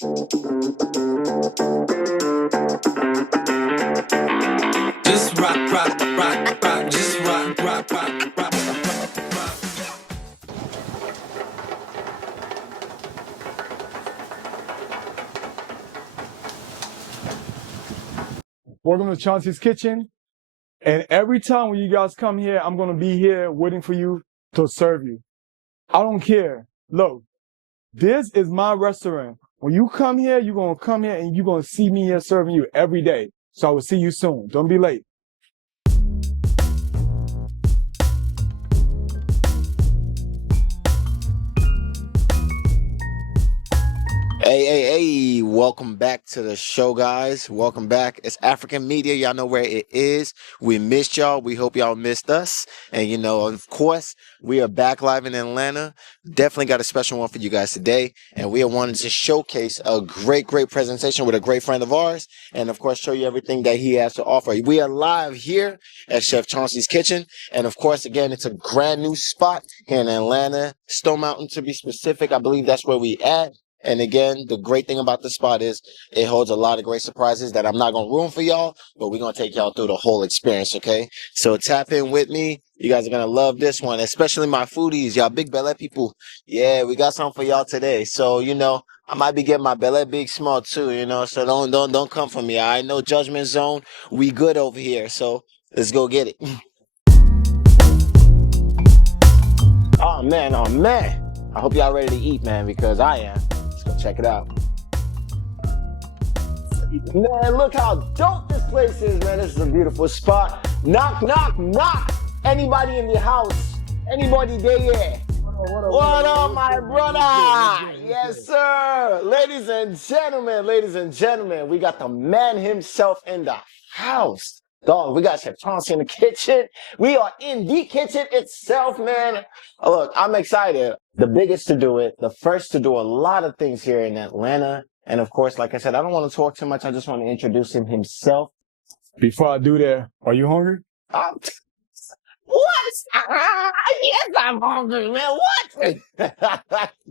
Just rock, rock, rock, rock, just rock, rock, rock, rock. Welcome to Cheuncy's Kitchen. And every time when you guys come here, I'm going to be here waiting for you to serve you. I don't care. Look, this is my restaurant. When you come here, you're going to come here and you're going to see me here serving you every day. So I will see you soon. Don't be late. Hey, welcome back to the show, guys. Welcome back. It's African Media. Y'all know where it is. We missed y'all. We hope y'all missed us. And, you know, of course, we are back live in Atlanta. Definitely got a special one for you guys today. And we are wanting to showcase a great presentation with a great friend of ours. And, of course, show you everything that he has to offer. We are live here at Chef Cheuncy's Kitchen. And, of course, again, it's a brand new spot here in Atlanta. Stone Mountain, to be specific. I believe that's where we at. And again, the great thing about the spot is it holds a lot of great surprises that I'm not going to ruin for y'all, but we're going to take y'all through the whole experience, okay? So tap in with me. You guys are going to love this one, especially my foodies, y'all big belly people. Yeah, we got something for y'all today. So, you know, I might be getting my belly big small too, you know, so don't come for me. I know judgment zone. We good over here. So let's go get it. Oh, man. I hope y'all ready to eat, man, because I am. Let's go check it out. Man, look how dope this place is, man. This is a beautiful spot. Knock, knock, knock. Anybody in the house? Anybody there? What up, my brother? Yes, sir. Ladies and gentlemen, we got the man himself in the house. Dog, we got Chef Cheuncy in the kitchen. We are in the kitchen itself, man. Look, I'm excited. The biggest to do it, the first to do a lot of things here in Atlanta. And of course, like I said, I don't want to talk too much. I just want to introduce him himself. Before I do that, are you hungry? What? Yes, I'm hungry, man. What?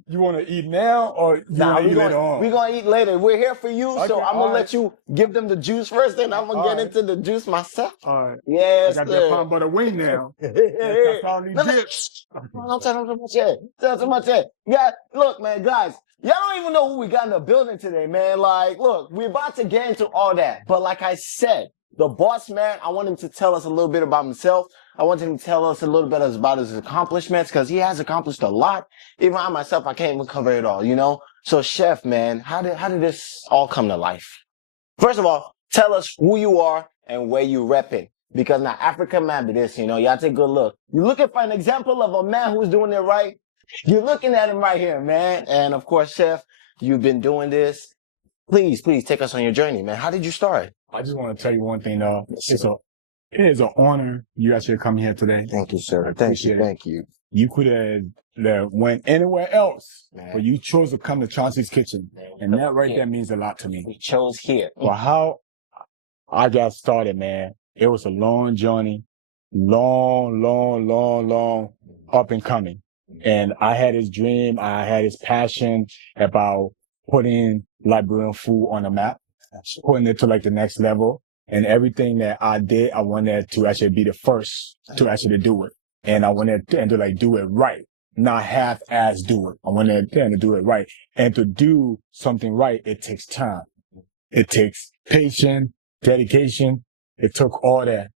You want to eat now or you want to eat later on? We're going to eat later. We're here for you, Okay, so I'm going to let you give them the juice first, then I'm going to get into the juice myself. All right. Yes, I got sir. that palm butter wing now. That's probably dips. Don't tell them too much yet. Tell them too much yet. Yeah, look, man, guys. Y'all don't even know who we got in the building today, man. Like, look, we're about to get into all that. But like I said, the boss man, I want him to tell us a little bit about himself. I want him to tell us a little bit about his accomplishments because he has accomplished a lot. Even I myself, I can't even cover it all, you know? So, Chef, man, how did this all come to life? First of all, tell us who you are and where you repping. Because now, African man be this, you know, y'all take a good look. You're looking for an example of a man who's doing it right. You're looking at him right here, man. And of course, Chef, you've been doing this. Please take us on your journey, man. How did you start? I just want to tell you one thing, though. It is an honor you actually come here today. Thank you, sir. Thank you. You could have went anywhere else, but you chose to come to Cheuncy's Kitchen. And that right there means a lot to me. We chose here. Well, how I got started, man, it was a long journey, long up and coming. And I had this dream, I had this passion about putting Liberian food on the map, putting it to like the next level. And everything that I did, I wanted to actually be the first to actually do it. And I wanted to like do it right, not half-ass do it. I wanted to do it right. And to do something right, it takes time. It takes patience, dedication. It took all that.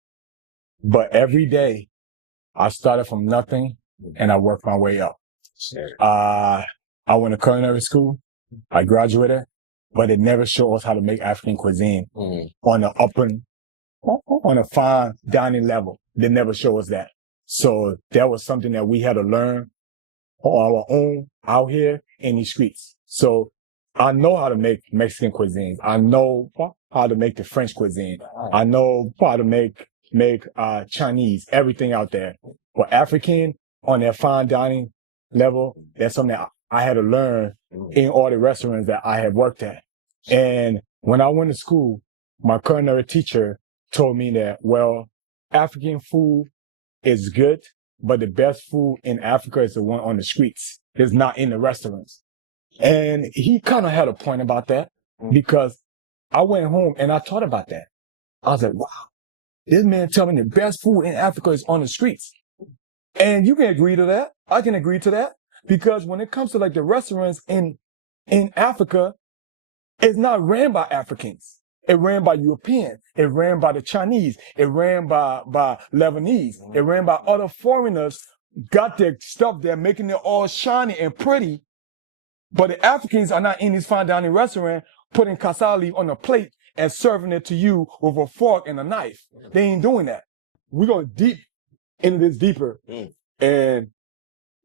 But every day, I started from nothing and I worked my way up. I went to culinary school. I graduated. But it never showed us how to make African cuisine on a fine dining level. They never showed us that. So that was something that we had to learn on our own out here in these streets. So I know how to make Mexican cuisine. I know how to make the French cuisine. I know how to make Chinese, everything out there. But African on that fine dining level, that's something that I had to learn in all the restaurants that I had worked at. And when I went to school, my culinary teacher told me that, well, African food is good, but the best food in Africa is the one on the streets. It's not in the restaurants. And he kind of had a point about that because I went home and I thought about that. I was like, wow, this man telling me the best food in Africa is on the streets. And you can agree to that. I can agree to that because when it comes to like the restaurants in Africa, it's not ran by Africans. It ran by Europeans. It ran by the Chinese. It ran by Lebanese. It ran by other foreigners, got their stuff there, making it all shiny and pretty. But the Africans are not in this fine dining restaurant putting kasali on a plate and serving it to you with a fork and a knife. They ain't doing that. We go deep into this deeper. And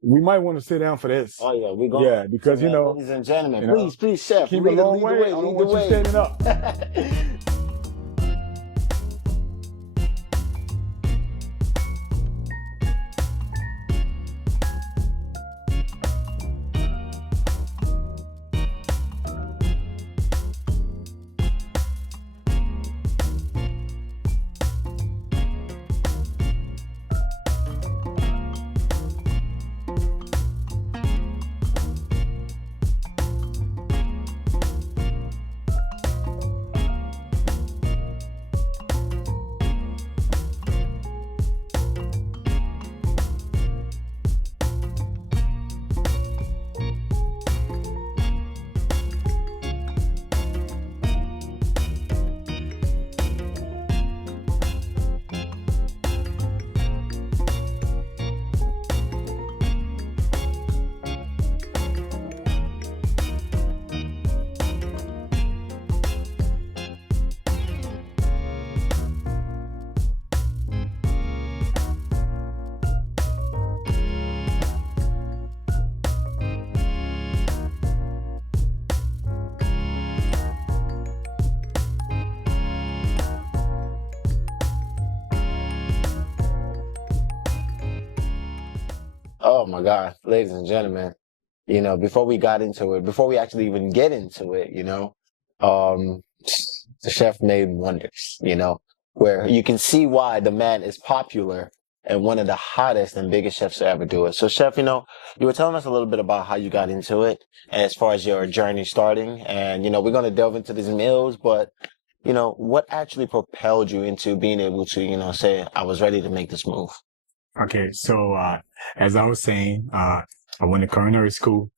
we might want to sit down for this. Oh yeah, we're going. Yeah, because you know, ladies and gentlemen, you know, please, chef, keep lead a long the way. way. I don't Lead the want you way. standing up. Oh my God, ladies and gentlemen, you know, before we got into it, before we actually even get into it, you know, the chef made wonders, you know, where you can see why the man is popular and one of the hottest and biggest chefs to ever do it. So chef, you know, you were telling us a little bit about how you got into it and as far as your journey starting. And, you know, we're going to delve into these meals, but, you know, what actually propelled you into being able to, you know, say, I was ready to make this move? Okay, so as I was saying, I went to culinary school.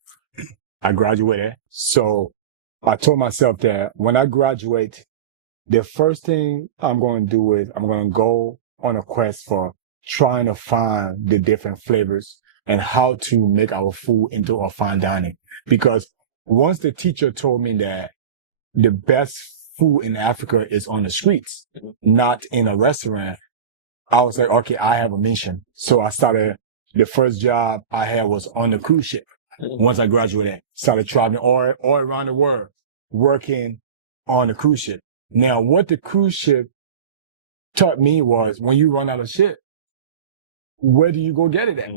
I graduated. So I told myself that when I graduate, the first thing I'm going to do is I'm going to go on a quest for trying to find the different flavors and how to make our food into a fine dining. Because once the teacher told me that the best food in Africa is on the streets, not in a restaurant, I was like, okay, I have a mission. So I started, the first job I had was on the cruise ship. Once I graduated, started traveling all around the world, working on the cruise ship. Now, what the cruise ship taught me was when you run out of ship, where do you go get it at?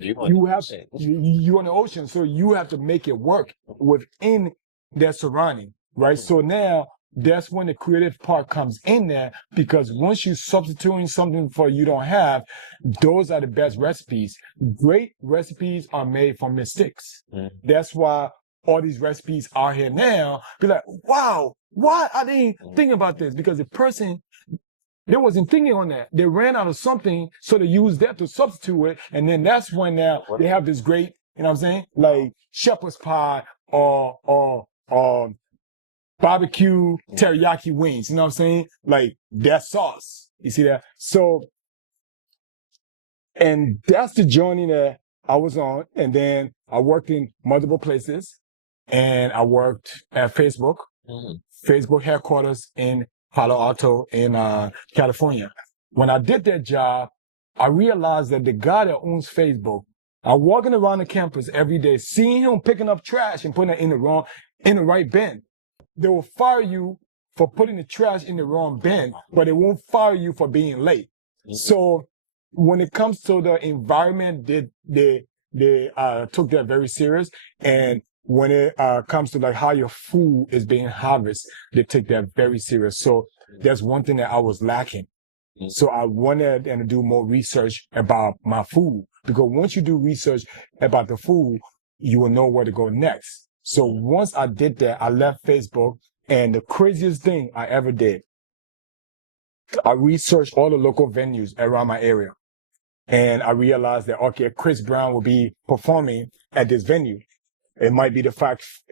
You have, you on the ocean, so you have to make it work within that surrounding, right? So now, that's when the creative part comes in there, because once you're substituting something for you don't have, those are the best recipes. Great recipes are made from mistakes. That's why all these recipes are here now. Be like, wow, why I didn't think about this? Because the person, they wasn't thinking on that. They ran out of something, so they used that to substitute it. And then that's when now they have this great, you know what I'm saying? Like shepherd's pie or barbecue teriyaki wings, you know what I'm saying? Like that sauce. You see that? So, and that's the journey that I was on. And then I worked in multiple places, and I worked at Facebook headquarters in Palo Alto in California. When I did that job, I realized that the guy that owns Facebook, I'm walking around the campus every day, seeing him picking up trash and putting it in the right bin. They will fire you for putting the trash in the wrong bin, but they won't fire you for being late. So when it comes to the environment, they took that very serious. And when it comes to like how your food is being harvested, they take that very serious. So that's one thing that I was lacking. So I wanted to do more research about my food, because once you do research about the food, you will know where to go next. So once I did that, I left Facebook, and the craziest thing I ever did, I researched all the local venues around my area. And I realized that, okay, Chris Brown will be performing at this venue. It might be the Fox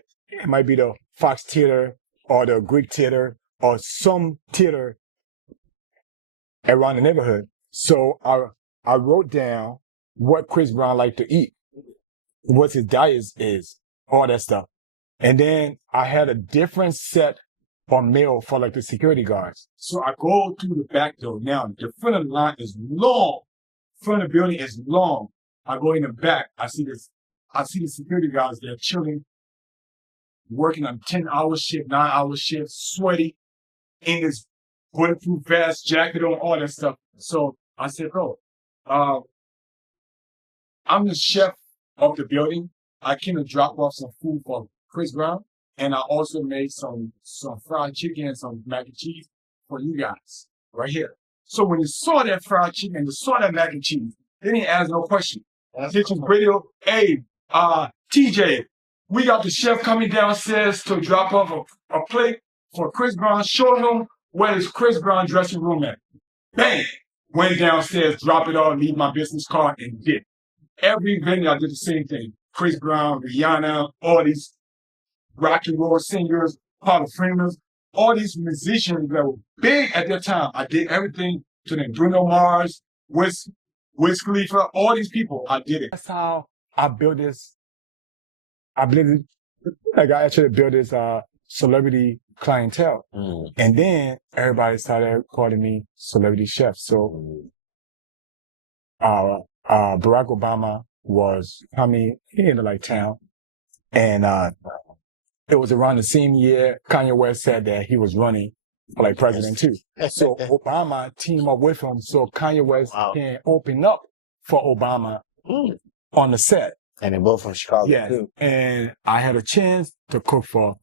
Theater or the Greek Theater or some theater around the neighborhood. So I wrote down what Chris Brown liked to eat, what his diet is, all that stuff. And then I had a different set of meal for like the security guards. So I go through the back door. Now the front of the line is long. Front of the building is long. I go in the back. I see the security guards. They're chilling, working on 10-hour shift, 9-hour shift, sweaty, in this bulletproof vest, jacket on, all that stuff. So I said, bro, I'm the chef of the building. I came to drop off some food for Chris Brown, and I also made some fried chicken and some mac and cheese for you guys right here. So when you saw that fried chicken and you saw that mac and cheese, they didn't ask no question. Kitchen radio, hey, TJ, we got the chef coming downstairs to drop off a plate for Chris Brown. Show him where is Chris Brown dressing room at. Bang! Went downstairs, drop it off, leave my business card, and did. Every venue, I did the same thing. Chris Brown, Rihanna, all these rock and roll singers, Paul Freeman, all these musicians that were big at that time. I did everything to them. Bruno Mars, Wiz Khalifa, all these people, I did it. That's how I built this. I actually built this celebrity clientele. And then everybody started calling me celebrity chef. So Barack Obama was coming into like town, and it was around the same year Kanye West said that he was running for like president too. So Obama teamed up with him so Kanye West can open up for Obama on the set. And they're both from Chicago too. And I had a chance to cook for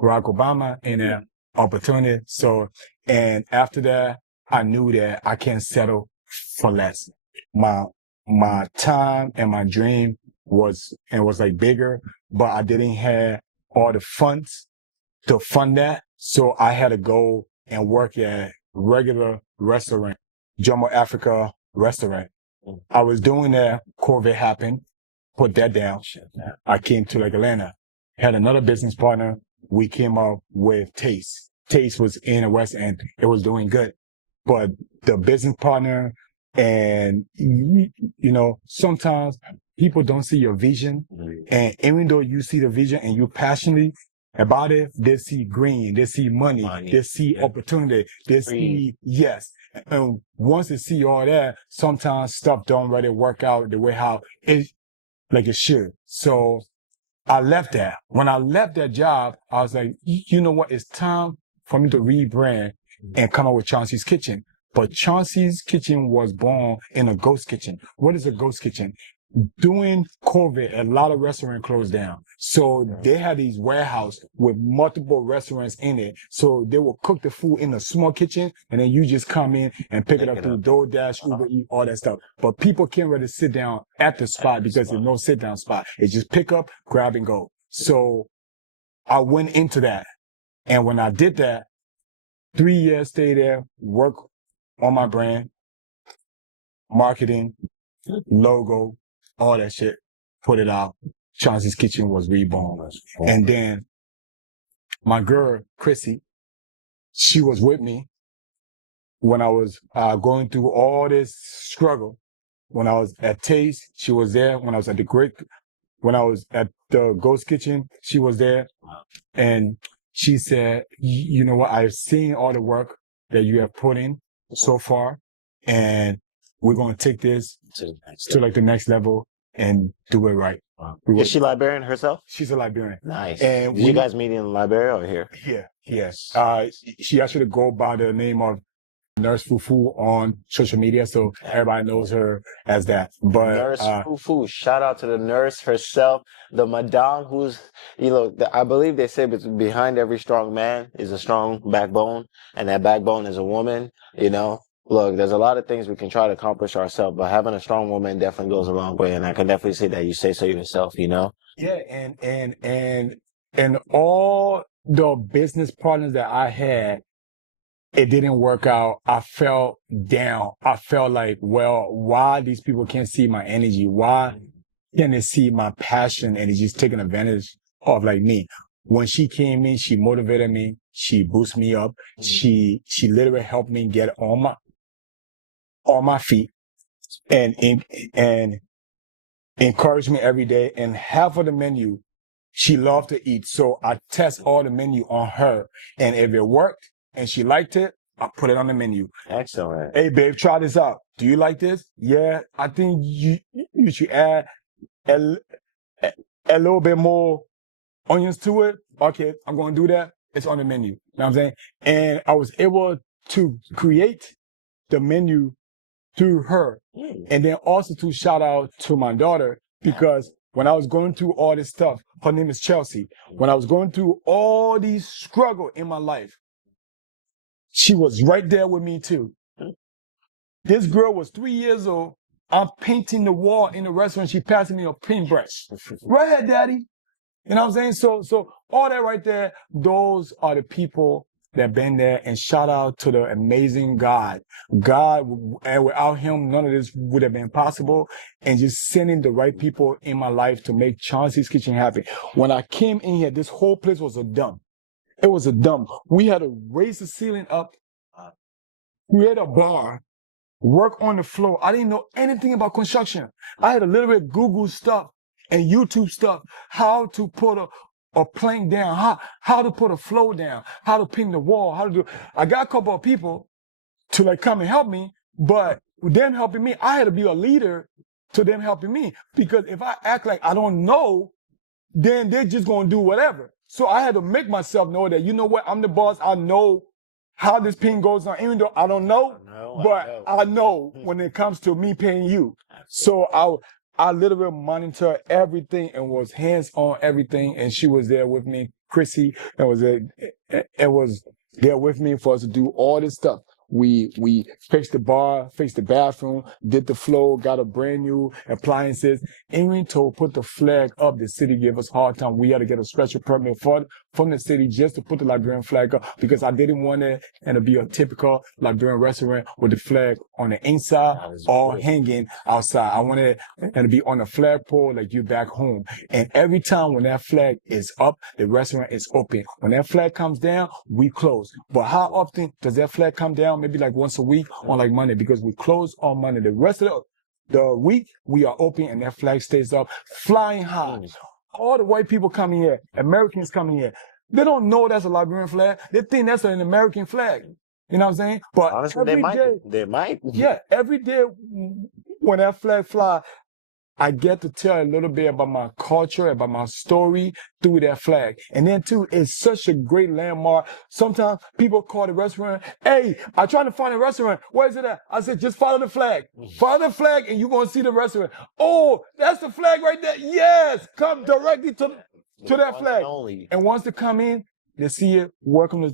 Barack Obama in an opportunity. So, and after that, I knew that I can't settle for less. My time and my dream was like bigger, but I didn't have all the funds to fund that. So I had to go and work at regular restaurant, Jomo Africa restaurant. I was doing that. COVID happened. Put that down. I came to like Atlanta. Had another business partner. We came up with Taste. Taste was in the West End. It was doing good. But the business partner and, you know, sometimes people don't see your vision. And even though you see the vision and you're passionate about it, they see green, they see money. They see opportunity, they see, yes. And once they see all that, sometimes stuff don't really work out the way how it should. So I left that. When I left that job, I was like, you know what? It's time for me to rebrand and come up with Cheuncy's Kitchen. But Cheuncy's Kitchen was born in a ghost kitchen. What is a ghost kitchen? During COVID, a lot of restaurants closed down. So they had these warehouses with multiple restaurants in it. So they will cook the food in a small kitchen, and then you just come in and pick it up through DoorDash, Uber Eats, all that stuff. But people can't really sit down at the spot because there's no sit down spot. It's just pick up, grab and go. So I went into that. And when I did that, 3 years stay there, work on my brand, marketing, logo, all that shit, put it out. Cheuncy's Kitchen was reborn. And then my girl, Chrissy, she was with me when I was going through all this struggle. When I was at Taste, she was there. When I was at the Ghost Kitchen, she was there. And she said, you know what, I've seen all the work that you have put in so far, and we're going to take this to like the next level and do it right. Is she Liberian herself? She's a Liberian. Nice. And did you guys meet in Liberia or here? Here, yes. She actually go by the name of Nurse Fufu on social media, so everybody knows her as that. But Nurse Fufu, shout out to the nurse herself, the madame who's, you know, I believe they say behind every strong man is a strong backbone, and that backbone is a woman, you know. Look, there's a lot of things we can try to accomplish ourselves, but having a strong woman definitely goes a long way, and I can definitely say that you say so yourself, you know? Yeah, and And all the business partners that I had, it didn't work out. I felt down. I felt like, well, why these people can't see my energy? Why can't they see my passion and it's just taking advantage of like me? When she came in, she motivated me. She boosted me up. She literally helped me get on my feet and encouraged me every day. And half of the menu, she loved to eat. So I test all the menu on her. And if it worked and she liked it, I put it on the menu. Excellent. Hey, babe, try this out. Do you like this? Yeah, I think you should add a little bit more onions to it. Okay, I'm going to do that. It's on the menu. You know what I'm saying? And I was able to create the menu through her. And then also to shout out to my daughter, because when I was going through all this stuff, her name is Cheuncy. When I was going through all these struggle in my life, she was right there with me too. This girl was 3 years old. I'm painting the wall in the restaurant. She passing me a paintbrush. Right ahead, daddy. You know what I'm saying? So all that right there, those are the people that been there. And shout out to the amazing God. God, and without him, none of this would have been possible. And just sending the right people in my life to make Cheuncy's Kitchen happen. When I came in here, this whole place was a dump. It was a dump. We had to raise the ceiling up, create a bar, work on the floor. I didn't know anything about construction. I had to literally Google stuff and YouTube stuff, how to put a plank down, how to put a floor down, how to paint the wall, how to do. I got a couple of people to like come and help me, but with them helping me, I had to be a leader to them helping me, because if I act like I don't know, then they're just going to do whatever. So I had to make myself know that, you know what, I'm the boss. I know how this pin goes on, even though I don't know, but I know when it comes to me paying you. So I literally monitor everything and was hands on everything. And she was there with me, Chrissy, and was there with me for us to do all this stuff. We fixed the bar, fixed the bathroom, did the floor, got a brand new appliances. Even to put the flag up, the city gave us a hard time. We had to get a special permit from the city just to put the Liberian flag up, because I didn't want it and to be a typical Liberian restaurant with the flag on the inside or hanging outside. I wanted it to be on the flagpole like you back home. And every time when that flag is up, the restaurant is open. When that flag comes down, we close. But how often does that flag come down? Maybe like once a week on like Monday, because we close on Monday. The rest of the week, we are open and that flag stays up, flying high. All the white people coming here, Americans coming here, they don't know that's a Liberian flag. They think that's an American flag. You know what I'm saying? But honestly, they might. Yeah, every day when that flag fly, I get to tell a little bit about my culture, about my story through that flag. And then too, it's such a great landmark. Sometimes people call the restaurant, hey, I'm trying to find a restaurant. Where is it at? I said, just follow the flag. Follow the flag and you're going to see the restaurant. Oh, that's the flag right there. Yes, come directly to that flag. And once they come in, they see it. Welcome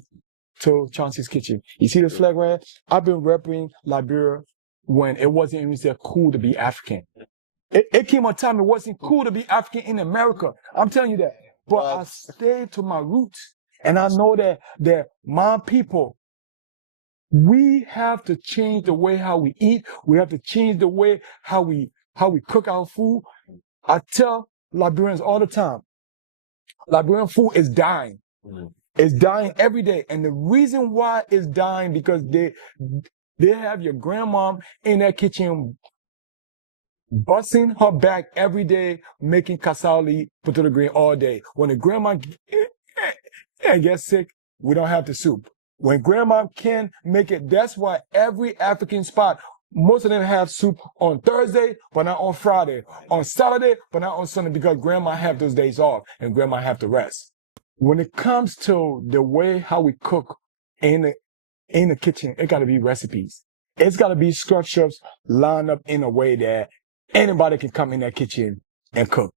to Cheuncy's Kitchen. You see this flag right here? I've been repping Liberia when it wasn't even so cool to be African. It came a time it wasn't cool to be African in America. I'm telling you that. But I stayed to my roots. And I know that my people, we have to change the way how we eat. We have to change the way how we cook our food. I tell Liberians all the time, Liberian food is dying. It's dying every day. And the reason why it's dying, because they have your grandma in that kitchen busting her back every day, making kasali, potato green all day. When the grandma gets sick, we don't have the soup. When grandma can make it, that's why every African spot, most of them have soup on Thursday, but not on Friday. On Saturday, but not on Sunday, because grandma have those days off and grandma have to rest. When it comes to the way how we cook in the kitchen, it got to be recipes. It's got to be structures lined up in a way that anybody can come in that kitchen and cook.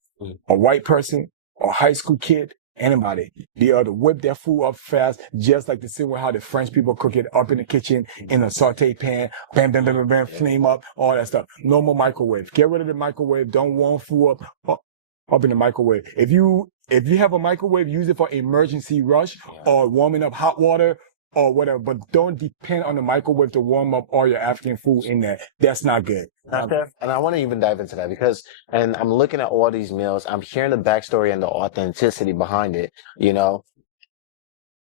A white person, a high school kid, anybody. They are to whip their food up fast, just like the same way how the French people cook it up in the kitchen in a saute pan, bam, bam, bam, bam, bam, flame up, all that stuff. No more microwave. Get rid of the microwave. Don't warm food up in the microwave. If you if you have a microwave, use it for emergency rush or warming up hot water or whatever, but don't depend on the microwave to warm up all your African food in there. That's not good. And I want to even dive into that because, and I'm looking at all these meals, I'm hearing the backstory and the authenticity behind it. You know,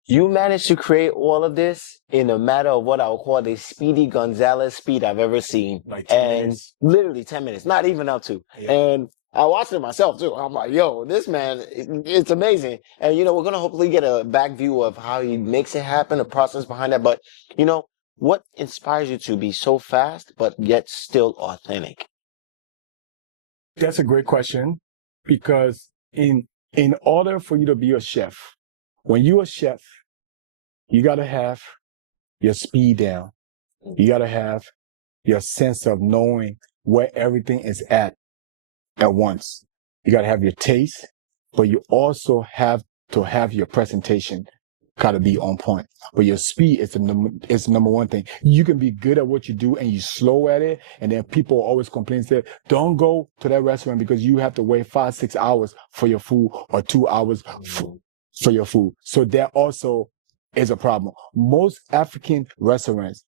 you managed to create all of this in a matter of what I'll call the Speedy Gonzalez speed I've ever seen. Like 10 and minutes. literally 10 minutes, not even up to. Yeah. And I watched it myself too. I'm like, yo, this man, it's amazing. And, you know, we're going to hopefully get a back view of how he makes it happen, the process behind that. But, you know, what inspires you to be so fast, but yet still authentic? That's a great question because in order for you to be a chef, when you're a chef, you got to have your speed down. You got to have your sense of knowing where everything is at once. You got to have your taste, but you also have to have your presentation got to be on point. But your speed is the number one thing. You can be good at what you do and you slow at it, and then people always complain, say, don't go to that restaurant because you have to wait 5-6 hours for your food or 2 hours for your food. So that also is a problem. Most African restaurants,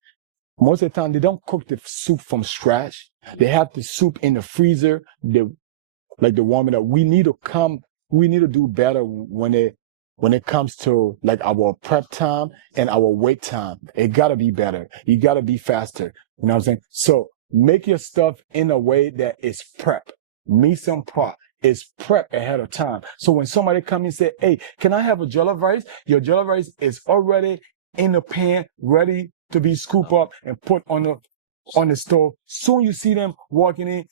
most of the time, they don't cook the soup from scratch. They have the soup in the freezer, like the warming up. We need to do better when it comes to like our prep time and our wait time. It gotta be better. You gotta be faster. You know what I'm saying? So make your stuff in a way that is prep. Mise en place is prep ahead of time. So when somebody come and say, hey, can I have a jollof rice? Your jollof rice is already in the pan, ready to be scooped up and put on the stove. Soon you see them walking in.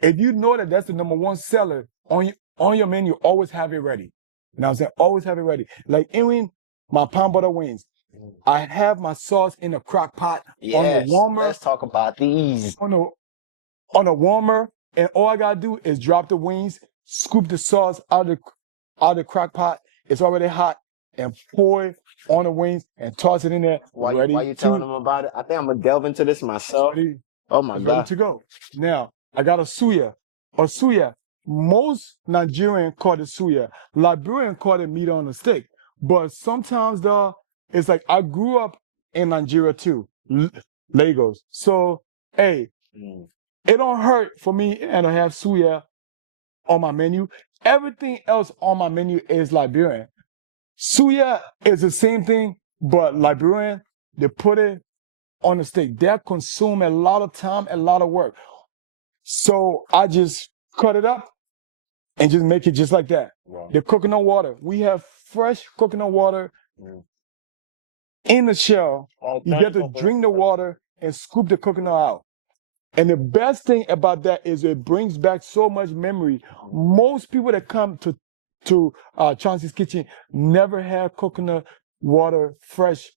If you know that that's the number one seller on your menu, always have it ready. You know what I'm saying? Always have it ready. Like even my palm butter wings, I have my sauce in a crock pot on the warmer. Let's talk about these. On a warmer, and all I gotta do is drop the wings, scoop the sauce out of the crock pot. It's already hot, and pour it on the wings and toss it in there. Why you telling them about it? I think I'm gonna delve into this myself. Oh my God. Ready to go. Now I got a suya. A suya. Most Nigerian call it suya. Liberian call it meat on a stick. But sometimes it's like I grew up in Nigeria too, Lagos. So hey, it don't hurt for me and I have suya on my menu. Everything else on my menu is Liberian. Suya is the same thing, but Liberian, they put it on the stick. That consume a lot of time, a lot of work. So I just cut it up and just make it just like that. Wow. The coconut water. We have fresh coconut water in the shell. You get to drink the water and scoop the coconut out. And the best thing about that is it brings back so much memory. Most people that come to Cheuncy's Kitchen never had coconut water fresh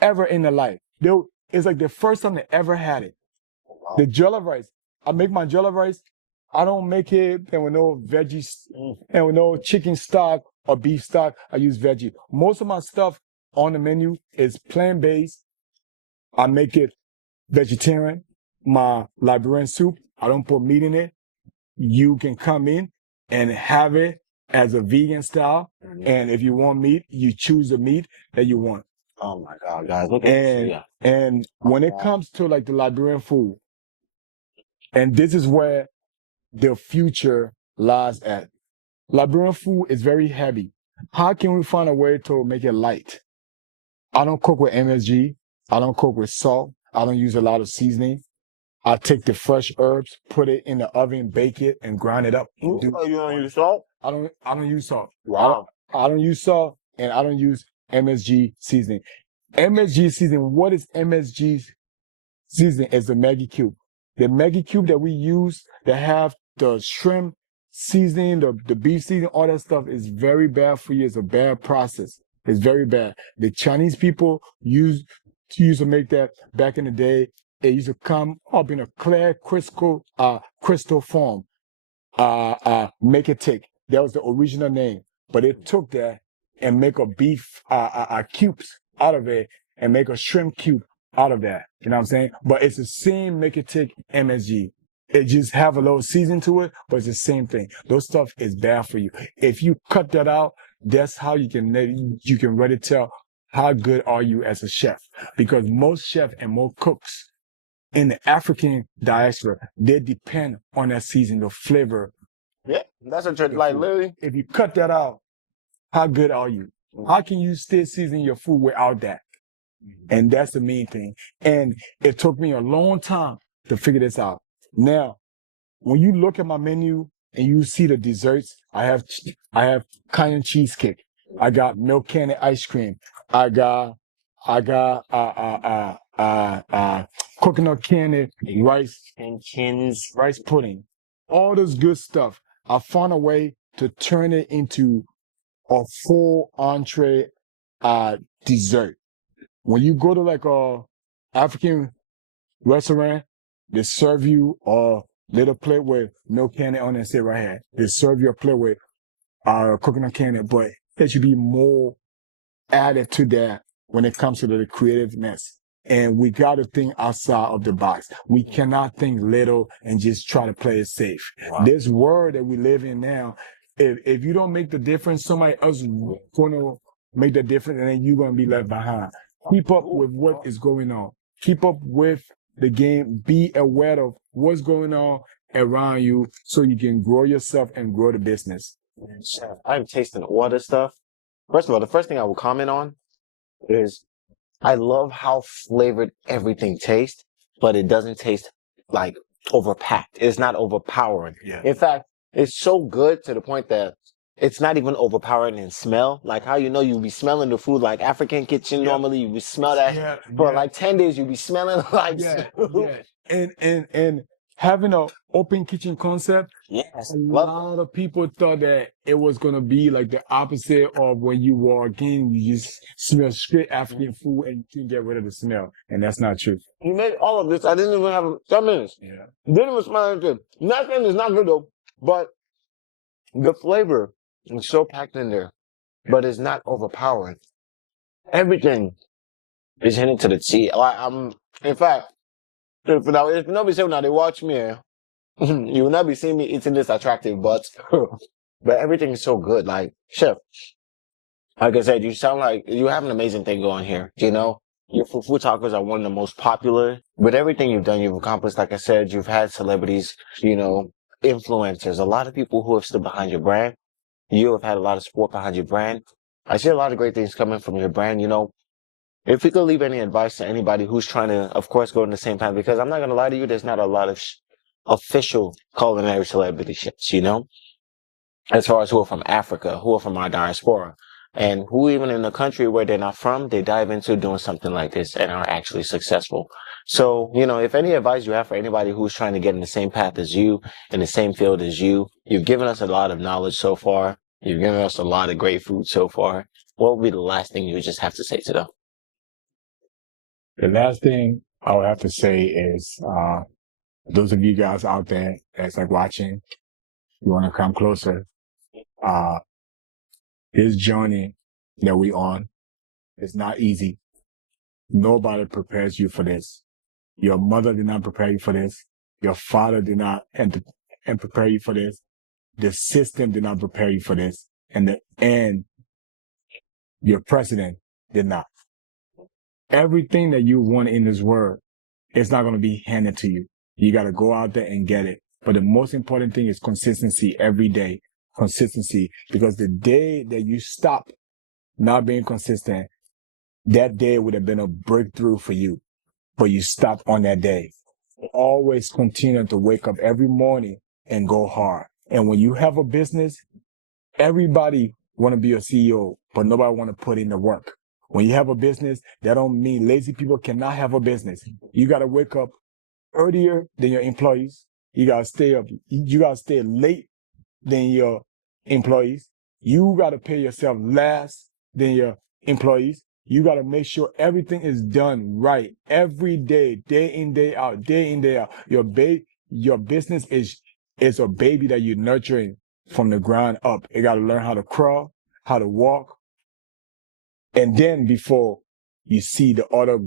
ever in their life. It's like the first time they ever had it. Wow. The jollof rice. I make my jollof rice. I don't make it and with no veggies and with no chicken stock or beef stock. I use veggie. Most of my stuff on the menu is plant-based. I make it vegetarian. My Liberian soup, I don't put meat in it. You can come in and have it as a vegan style. And if you want meat, you choose the meat that you want. Oh my God, guys. Look at this. And when it comes to like the Liberian food, and this is where the future lies at. Liberian food is very heavy. How can we find a way to make it light? I don't cook with MSG. I don't cook with salt. I don't use a lot of seasoning. I take the fresh herbs, put it in the oven, bake it, and grind it up. You don't use salt? I don't use salt. Wow. I don't use salt, and I don't use MSG seasoning. MSG seasoning, what is MSG seasoning? It's the Maggie cube. The Maggie cube that we use that have the shrimp seasoning, the beef seasoning, all that stuff is very bad for you. It's a bad process. It's very bad. The Chinese people used to make that back in the day. It used to come up in a clear crystal form. Make it tick. That was the original name. But it took that and make a beef cubes out of it and make a shrimp cube out of that. You know what I'm saying? But it's the same make it tick MSG. It just have a little season to it, but it's the same thing. Those stuff is bad for you. If you cut that out, that's how you can really tell how good are you as a chef. Because most chefs and most cooks in the African diaspora, they depend on that season, the flavor. Yeah, that's a trick. Like literally, If you cut that out, how good are you? How can you still season your food without that? And that's the main thing. And it took me a long time to figure this out. Now, when you look at my menu and you see the desserts, I have cayenne cheesecake. I got milk candy ice cream. I got coconut candy rice pudding. All this good stuff. I found a way to turn it into a full entree dessert. When you go to like a African restaurant, they serve you a little plate with milk candy on it and say right here. They serve you a plate with coconut candy, but there should be more added to that when it comes to the creativeness. And we got to think outside of the box. We cannot think little and just try to play it safe. Wow. This world that we live in now, if you don't make the difference, somebody else is going to make the difference, and then you're going to be left behind. Keep up with what is going on. Keep up with the game. Be aware of what's going on around you so you can grow yourself and grow the business. Chef, I'm tasting all this stuff. First of all, the first thing I will comment on is I love how flavored everything tastes, but it doesn't taste like overpacked. It's not overpowering. Yeah. In fact, it's so good to the point that it's not even overpowering in smell. Like how you be smelling the food like African kitchen normally, you be smell that for like 10 days, you be smelling like soup. And having an open kitchen concept, yes, a lot of people thought that it was going to be like the opposite of when you walk in, you just smell straight African food and you can get rid of the smell. And that's not true. You made all of this. I didn't even have 10 minutes. Yeah. Didn't even smell anything. Not saying it's not good though, but the flavor is so packed in there, but it's not overpowering. Everything is hitting to the T. In fact, if nobody say now they watch me, you will not be seeing me eating this attractive, but everything is so good. Like, chef, like I said, you sound like you have an amazing thing going here. You know, your food tacos are one of the most popular. With everything you've done, you've accomplished. Like I said, you've had celebrities, influencers, a lot of people who have stood behind your brand. You have had a lot of support behind your brand. I see a lot of great things coming from your brand. If you could leave any advice to anybody who's trying to, of course, go in the same path, because I'm not going to lie to you, there's not a lot of official culinary celebrity chefs, as far as who are from Africa, who are from our diaspora, and who even in the country where they're not from, they dive into doing something like this and are actually successful. So, if any advice you have for anybody who's trying to get in the same path as you, in the same field as you, you've given us a lot of knowledge so far. You've given us a lot of great food so far. What would be the last thing you would just have to say to them? The last thing I would have to say is, those of you guys out there that's like watching, you want to come closer. This journey that we on is not easy. Nobody prepares you for this. Your mother did not prepare you for this. Your father did not and prepare you for this. The system did not prepare you for this. And your president did not. Everything that you want in this world, it's not going to be handed to you. You got to go out there and get it. But the most important thing is consistency every day. Consistency. Because the day that you stop not being consistent, that day would have been a breakthrough for you. But you stopped on that day. Always continue to wake up every morning and go hard. And when you have a business, everybody want to be a CEO, but nobody want to put in the work. When you have a business, that don't mean lazy people cannot have a business. You got to wake up earlier than your employees. You got to stay up. You got to stay late than your employees. You got to pay yourself less than your employees. You got to make sure everything is done right every day in, day out, day in, day out. Your business is a baby that you're nurturing from the ground up. You got to learn how to crawl, how to walk. And then before you see the other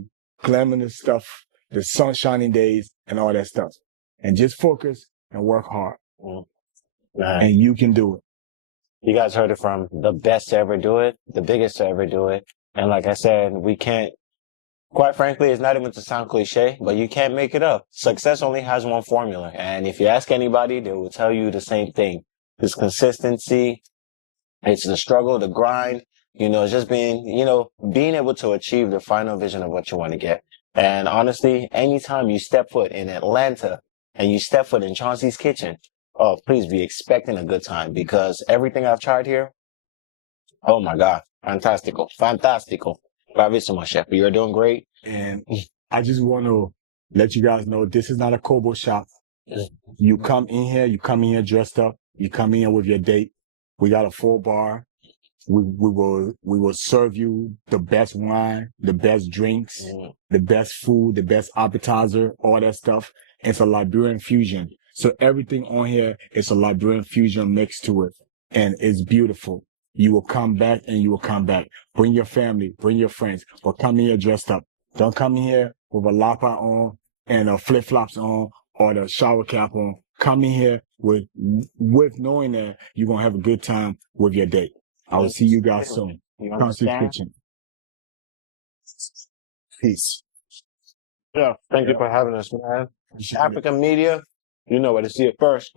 glamorous stuff, the sunshining days and all that stuff. and just focus and work hard. Man, And you can do it. you guys heard it from the best to ever do it, the biggest to ever do it. And like I said, we can't, quite frankly, it's not even to sound cliche, but you can't make it up. Success only has one formula. And if you ask anybody, they will tell you the same thing. It's consistency. It's the struggle, the grind, it's just being able to achieve the final vision of what you want to get. And honestly, anytime you step foot in Atlanta and you step foot in Cheuncy's kitchen, oh, please be expecting a good time because everything I've tried here, oh my God, fantastical, fantastical. Bravissimo, chef. You're doing great. And I just want to let you guys know this is not a Kobo shop. You come in here dressed up, you come in here with your date. We got a full bar. We will serve you the best wine, the best drinks, the best food, the best appetizer, all that stuff. It's a Liberian fusion. So everything on here is a Liberian fusion mixed to it. And it's beautiful. You will come back and you will come back. Bring your family, bring your friends, or come in here dressed up. Don't come in here with a lapa on and flip flops on or the shower cap on. Come in here with knowing that you're going to have a good time with your date. I will see you guys soon. Cheuncy's Kitchen. Peace. Yeah, thank you for having us, man. African Media, you know where to see it first.